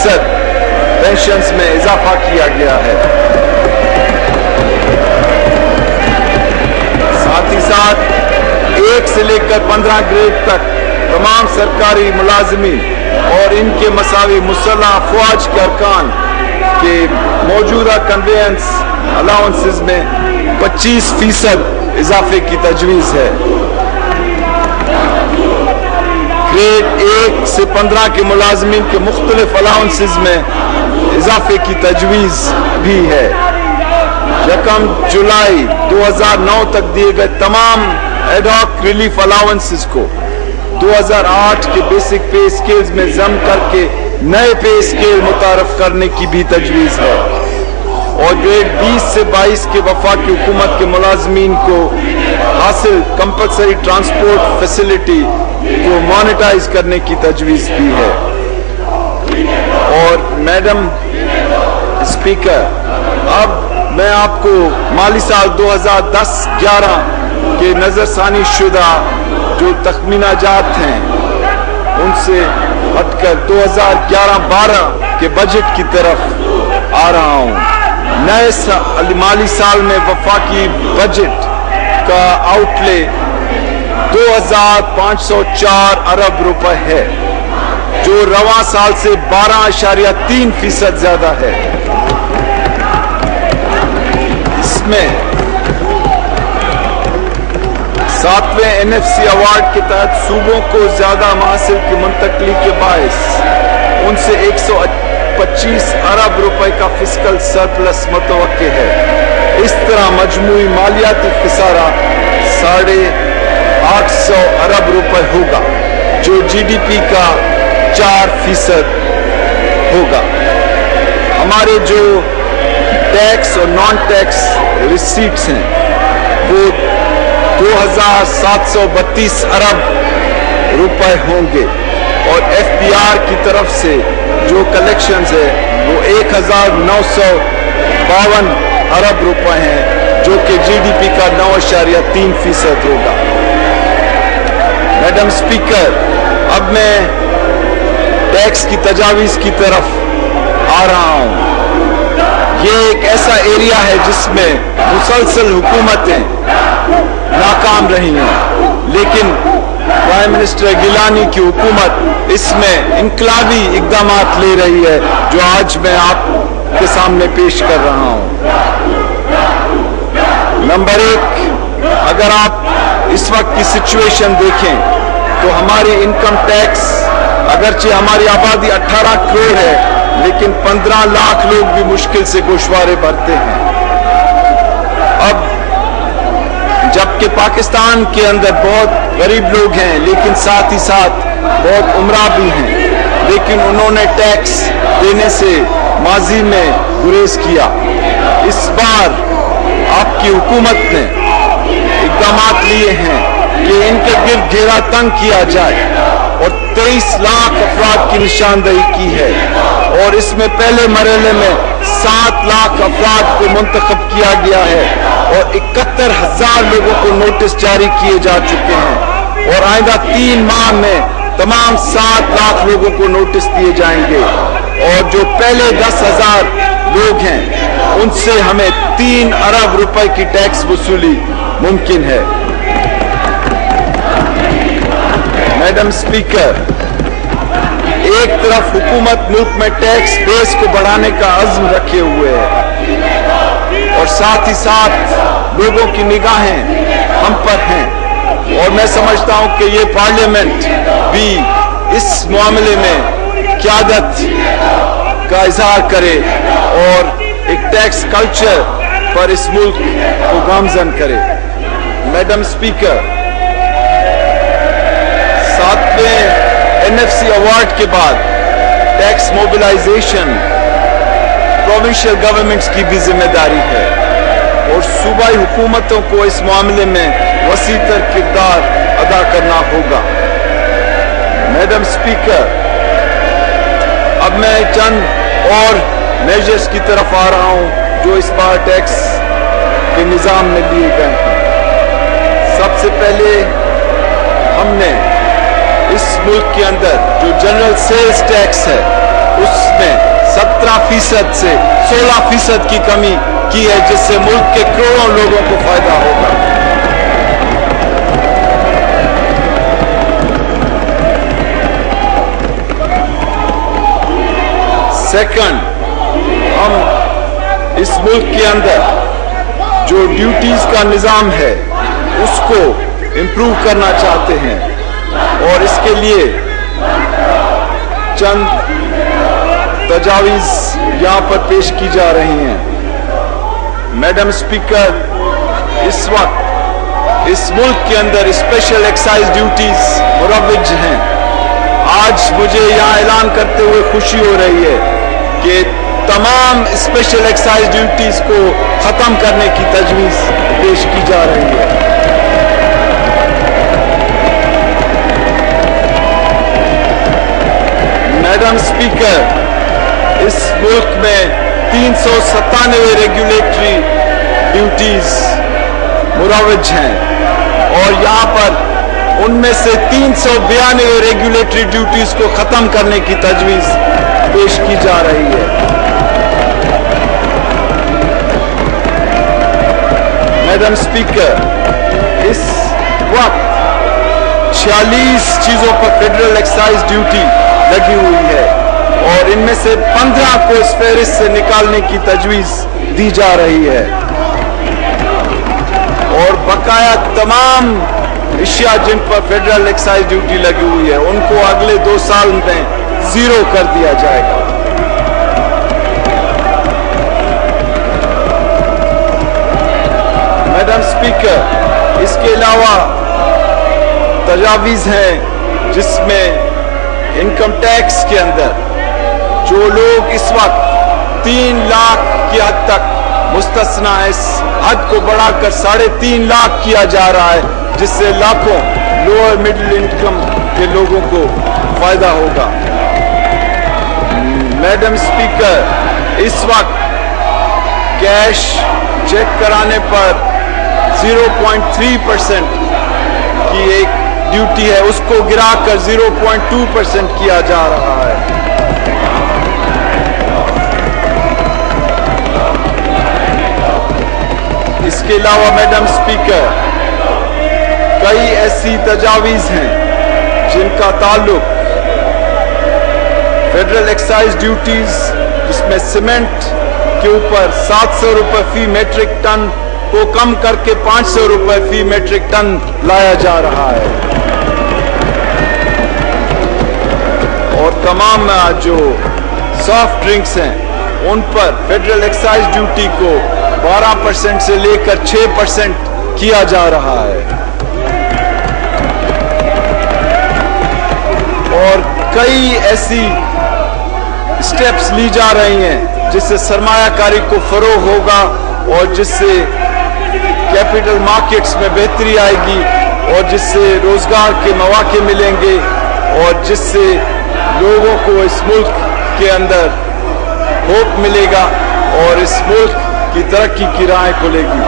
5% pensions में इजाफा किया गया है। साथ ही साथ 1 से लेकर 15 ग्रेड तक तमाम सरकारी मुलाजमीन और इनके मसावी मुसल्लह अफवाज के अरकान के मौजूदा कन्वेंस अलाउंसेस में 25% इजाफे की तजवीज़ है। ग्रेड 1 से 15 के मुलाजमीन के मुख्तलिफ अलाउंसेस में इजाफे की तजवीज़ भी है। 1 जुलाई 2009 तक दिए गए तमाम एडॉक रिलीफ अलाउंसेस को 2008 के बेसिक पे स्केल्स में जम करके नए पे स्केल मुतारफ करने की भी तजवीज़ है और ग्रेड 20 से 22 के वफाकी हुकूमत के मुलाजमीन को हासिल कंपल्सरी ट्रांसपोर्ट फैसिलिटी को मोनेटाइज करने की तजवीज़ भी है। और मैडम स्पीकर, अब मैं आपको माली साल 2010-11 के नजरसानी शुदा जो तखमीना जात हैं उनसे हटकर 2011-12 के बजट की तरफ आ रहा हूं। नए माली साल में वफाकी बजट का आउटले 2504 अरब रुपए है, जो रवा साल से 12.3% ज्यादा है। इसमें 7वें NFC अवार्ड के तहत सूबों को ज्यादा महासिल की मुंतकली के बायस उनसे 125 अरब रुपए का फिस्कल सरप्लस मुतवक्के है। इस तरह मजमूई मालियाती खिसारा 850 अरब रुपए होगा, जो GDP का 4% होगा। हमारे जो टैक्स और नॉन टैक्स रिसीट्स हैं वो 2732 अरब रुपए होंगे और FPR की तरफ से जो कलेक्शंस है वो 1952 अरब रुपए हैं, जो कि GDP का 9.3% होगा। मैडम स्पीकर, अब मैं टैक्स की तजावीज़ की तरफ आ रहा हूँ। ये एक ऐसा एरिया है जिसमें मुसलसल हुकूमतें नाकाम रही हैं, लेकिन प्राइम मिनिस्टर गिलानी की हुकूमत इसमें इनकलाबी इकदाम ले रही है, जो आज मैं आपके सामने पेश कर रहा हूं। नंबर 1, अगर आप इस वक्त की सिचुएशन देखें तो हमारी इनकम टैक्स, अगरचे हमारी आबादी 18 करोड़ है, लेकिन 15 लाख लोग भी मुश्किल से गोशवारे भरते हैं। अब जबकि पाकिस्तान के अंदर बहुत गरीब लोग हैं, लेकिन साथ ही साथ बहुत उमरा भी हैं, लेकिन उन्होंने टैक्स देने से माजी में गुरेज किया। इस बार आपकी हुकूमत ने इक़दाम लिए हैं कि इनके गिर्द घेरा तंग किया जाए और 23 लाख अफराद की निशानदही की है और इसमें पहले मरहले में 7 लाख अफराद को मुंतखब किया गया है और 71,000 लोगों को नोटिस जारी किए जा चुके हैं और आइंदा 3 माह में तमाम 7 लाख लोगों को नोटिस दिए जाएंगे और जो पहले 10,000 लोग हैं उनसे हमें 3 अरब रुपए की टैक्स वसूली मुमकिन है। मैडम स्पीकर, एक तरफ हुकूमत मुल्क में टैक्स बेस को बढ़ाने का अज़्म रखे हुए है और साथ ही साथ लोगों की निगाहें हम पर हैं और मैं समझता हूं कि ये पार्लियामेंट भी इस मामले में क़यादत का इजहार करे और एक टैक्स कल्चर पर इस मुल्क को गामजन करे। मैडम स्पीकर, 7वें NFC अवार्ड के बाद टैक्स मोबिलाइजेशन प्रोविंशियल गवर्नमेंट्स की भी जिम्मेदारी है और सूबाई हुकूमतों को इस मामले में वसीतर किरदार अदा करना होगा। मैडम स्पीकर, अब मैं चंद और मेजर्स की तरफ आ रहा हूं जो इस बार टैक्स के निज़ाम में लिए गए हैं। सबसे पहले हमने इस मुल्क के अंदर जो जनरल सेल्स टैक्स है उसमें 17% से 16% की कमी की है, जिससे मुल्क के करोड़ों लोगों को फायदा होगा। सेकंड, हम इस मुल्क के अंदर जो ड्यूटीज का निजाम है उसको इंप्रूव करना चाहते हैं और इसके लिए चंद तजावीज यहां पर पेश की जा रही हैं। मैडम स्पीकर, इस वक्त इस मुल्क के अंदर स्पेशल एक्साइज ड्यूटीज मुरव्वज हैं। आज मुझे यहां ऐलान करते हुए खुशी हो रही है कि तमाम स्पेशल एक्साइज ड्यूटीज को खत्म करने की तजवीज पेश की जा रही है। मैडम स्पीकर, इस मुल्क में 397 रेगुलेटरी ड्यूटीज मुरव्वज हैं और यहां पर उनमें से 392 रेगुलेटरी ड्यूटीज को खत्म करने की तजवीज पेश की जा रही है। मैडम स्पीकर, इस वक्त 46 चीजों पर फेडरल एक्साइज ड्यूटी लगी हुई है और इनमें से 15 को इस फहरिस्त से निकालने की तजवीज दी जा रही है और बकाया तमाम अशिया जिन पर फेडरल एक्साइज ड्यूटी लगी हुई है उनको अगले 2 साल में 0 कर दिया जाएगा। मैडम स्पीकर, इसके अलावा तजावीज हैं जिसमें इनकम टैक्स के अंदर जो लोग इस वक्त 3 लाख की हद तक मुस्तस्ना है, इस हद को बढ़ाकर 3.5 लाख किया जा रहा है, जिससे लाखों लोअर मिडिल इनकम के लोगों को फायदा होगा। मैडम स्पीकर, इस वक्त कैश चेक कराने पर 0.3% की एक ड्यूटी है, उसको गिराकर 0.2% किया जा रहा है। इसके अलावा मैडम स्पीकर, कई ऐसी तजावीज हैं जिनका ताल्लुक फेडरल एक्साइज ड्यूटीज, जिसमें सीमेंट के ऊपर 700 रुपए फी मेट्रिक टन को कम करके 500 रुपए फी मेट्रिक टन लाया जा रहा है और तमाम जो सॉफ्ट ड्रिंक्स हैं उन पर फेडरल एक्साइज ड्यूटी को 12% से लेकर 6% किया जा रहा है और कई ऐसी स्टेप्स ली जा रही हैं जिससे सरमायाकारी को फरोग होगा और जिससे कैपिटल मार्केट्स में बेहतरी आएगी और जिससे रोजगार के मौके मिलेंगे और जिससे लोगों को इस मुल्क के अंदर होप मिलेगा और इस मुल्क की तरक्की की राहें खुलेगी।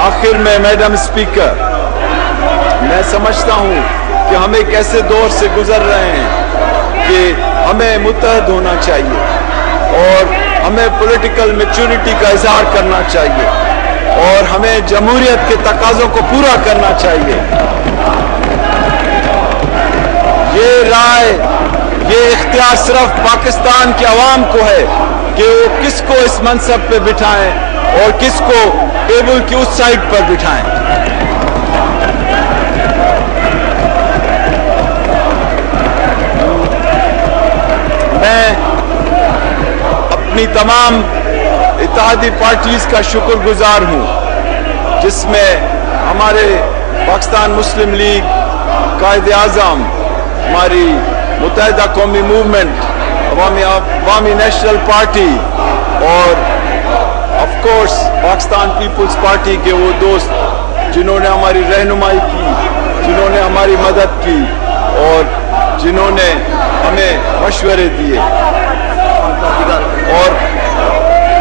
आखिर में मैडम स्पीकर, मैं समझता हूं कि हम एक ऐसे दौर से गुजर रहे हैं कि हमें मुत्तहद होना चाहिए और हमें पॉलिटिकल मैच्योरिटी का इजहार करना चाहिए और हमें जमहूरियत के तकाज़ों को पूरा करना चाहिए। ये राय, ये इख्तियार सिर्फ पाकिस्तान के अवाम को है कि वो किसको इस मनसब पे बिठाएं और किसको टेबल की उस साइड पर बिठाएं। मैं अपनी तमाम इत्तेहादी पार्टीज का शुक्रगुजार हूं, जिसमें हमारे पाकिस्तान मुस्लिम लीग, कायदे आज़म, हमारी Muttahida Qaumi Movement, Awami National Party और of course Pakistan Peoples Party के वो दोस्त जिन्होंने हमारी रहनुमाई की, जिन्होंने हमारी मदद की और जिन्होंने हमें मशवरे दिए और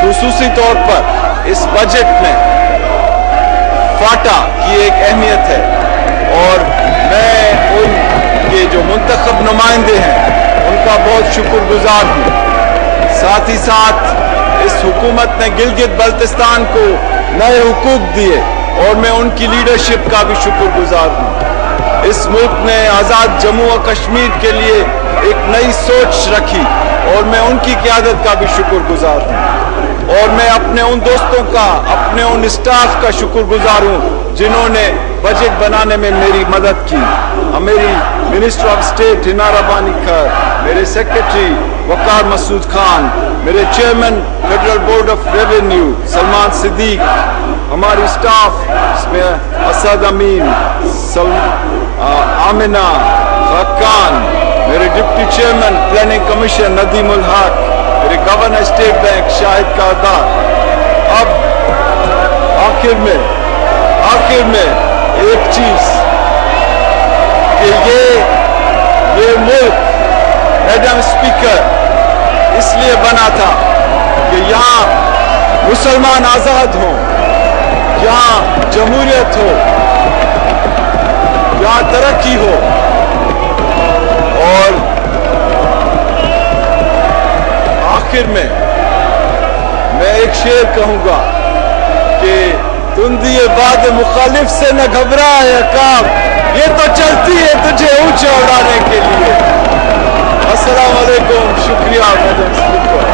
खुसूसी तौर पर इस बजट में फाटा की एक अहमियत है और मैं उनके जो मुंतखब नुमाइंदे हैं उनका बहुत शुक्रगुजार हूँ। साथ ही साथ इस हुकूमत ने गिलगित बल्तिस्तान को नए हुकूक दिए और मैं उनकी लीडरशिप का भी शुक्रगुजार हूँ। इस मुल्क ने आज़ाद जम्मू और कश्मीर के लिए एक नई सोच रखी और मैं उनकी क़यादत का भी शुक्रगुजार हूँ। और मैं अपने उन दोस्तों का, अपने उन स्टाफ का शुक्रगुजार हूँ जिन्होंने बजट बनाने में मेरी मदद की। मेरी minister of state Hina Rabbani Khar, मेरे सेक्रेटरी वकार मसूद खान, मेरे chairman Federal Board of Revenue Salman Siddique, हमारी स्टाफ इसमें असद अमीन, आमिना खान, मेरे deputy chairman Planning Commission Nadeem ul Haq, मेरे governor State Bank Shahid Kardar. अब आखिर में एक चीज कि ये मुल्क मैडम स्पीकर इसलिए बना था कि यहाँ मुसलमान आजाद हों, यहाँ जमहूरियत हो, यहाँ तरक्की हो। और आखिर में मैं एक शेर कहूंगा कि तुम दिए बाद मुखालिफ से न घबराए काम, ये तो चलती है तुझे ऊंचा उड़ाने के लिए। अस्सलाम वालेकुम, शुक्रिया मैडम स्पीकर।